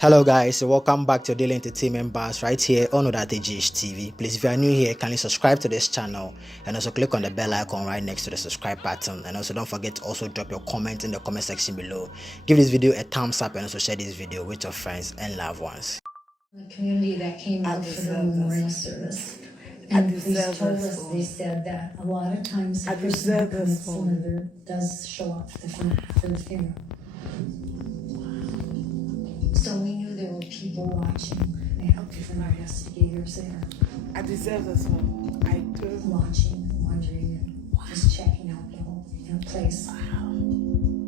Hello guys, welcome back to Daily Entertainment Bars right here on GH TV. Please, if you are new here, kindly subscribe to this channel and also click on the bell icon right next to the subscribe button. And also don't forget to also drop your comment in the comment section below. Give this video a thumbs up and also share this video with your friends and loved ones. The community that came out for the memorial service. And the police told us, they said that a lot of times the person who commits the murder does show up for the funeral. So we knew there were people watching. They have different investigators there. I deserve this one. I do. Watching, wondering, and just checking out the whole place.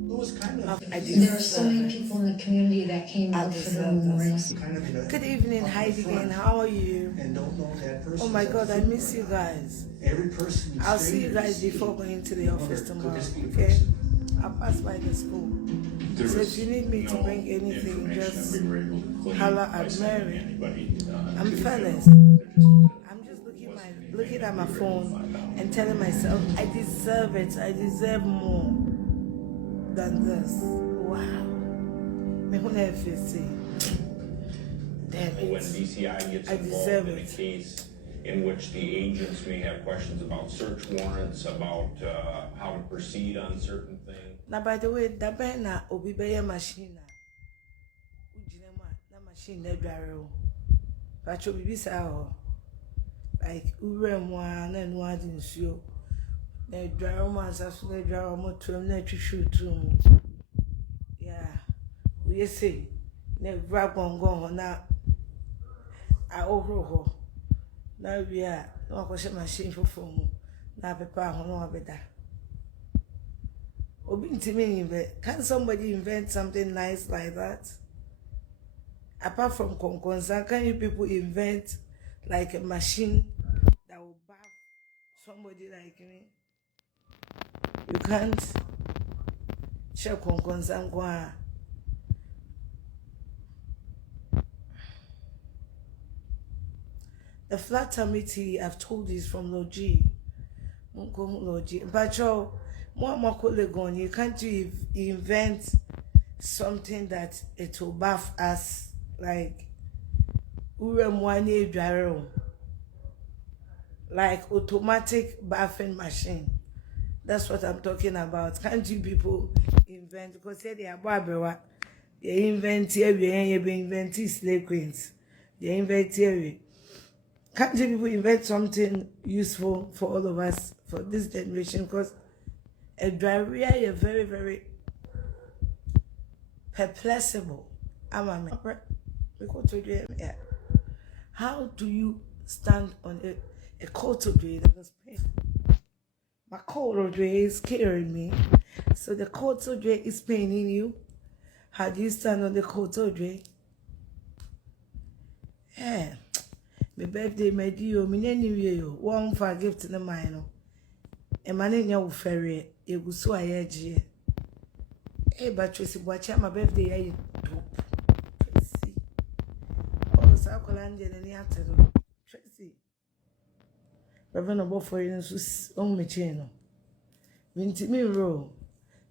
It was kind of. There were so many people in the community that came out for the memorial. Good evening, Heidi again. How are you? And don't know that person. Oh my God, I miss you guys. Every person. I'll see you guys before going to the office tomorrow. Okay? I'll pass by the school. So if you need me to bring anything, just holler at Mary. I'm fearless. I'm just looking at my phone and telling myself, I deserve it. I deserve more than this. Wow. Me who never see. Damn it. When BCI gets I deserve involved in a it. case in which the agents may have questions about search warrants, about how to proceed on certain things. Now, by the way, that be na obi be machine. Ujinema na machine na dware. Pacho bibi sa ho. Like ure mo na enu adi nsuo. Na dware mo asaso na dware mo tuom na twihwu tum. Yeah. We say na bra gongon ho na a ohro ho. Na we a na akoshe machine fofo mu. Na pepa ho na obeda. Can somebody invent something nice like that? Apart from Konkonsa, can you people invent like a machine that will bath somebody like me? You can't check Konkonsa Nkwa. The flat tummy tea I've told you is from Logi. But you can't invent something that it will bath us like like automatic bathing machine. That's what I'm talking about. Can't you people invent? Because they are Barbara. They invent here, they invent slave queens. They invent here. Can't you people invent something useful for all of us for this generation? Because a diarrhea is very, very perplexable. How do you stand on a coat of day that was pain? My coat of day is scaring me. So the coat of day is paining you. How do you stand on the coat of day? Yeah. My birthday, my dear, my new year, one for a gift in the mine. And my name is Ferry. You go so I but Tracy, watch my birthday. I Tracy. All the circle and the afternoon. Tracy. Rev Obofour is on my channel. Vinti me roll.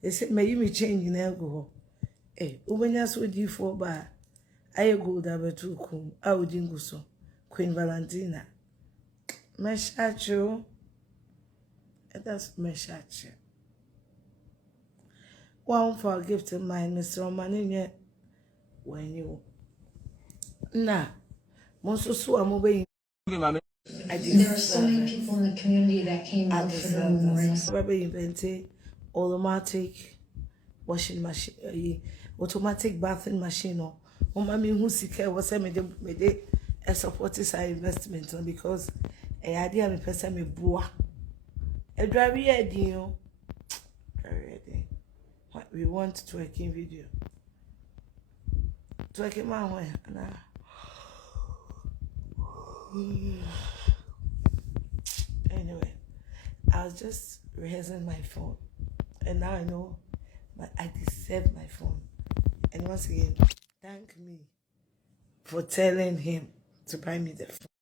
They said, may you change in alcohol. Eh, when that's what you for bar. I go double to come. I would go so. Queen Valentina. My shacho. That's my shacho. One for a gift of mine, Mr. Romanin, when you. Nah, most of so I'm obeying. There are so many people in the community that came out for the memorial. Probably invented automatic washing machine, automatic bathing machine. Oh, mommy, who sick was a made a supported our investment because a idea of a person me boa. A driver, deal. We want twerking video. Twerking my way. Anyway, I was just rehearsing my phone. And now I know but I deserve my phone. And once again, thank me for telling him to buy me the phone.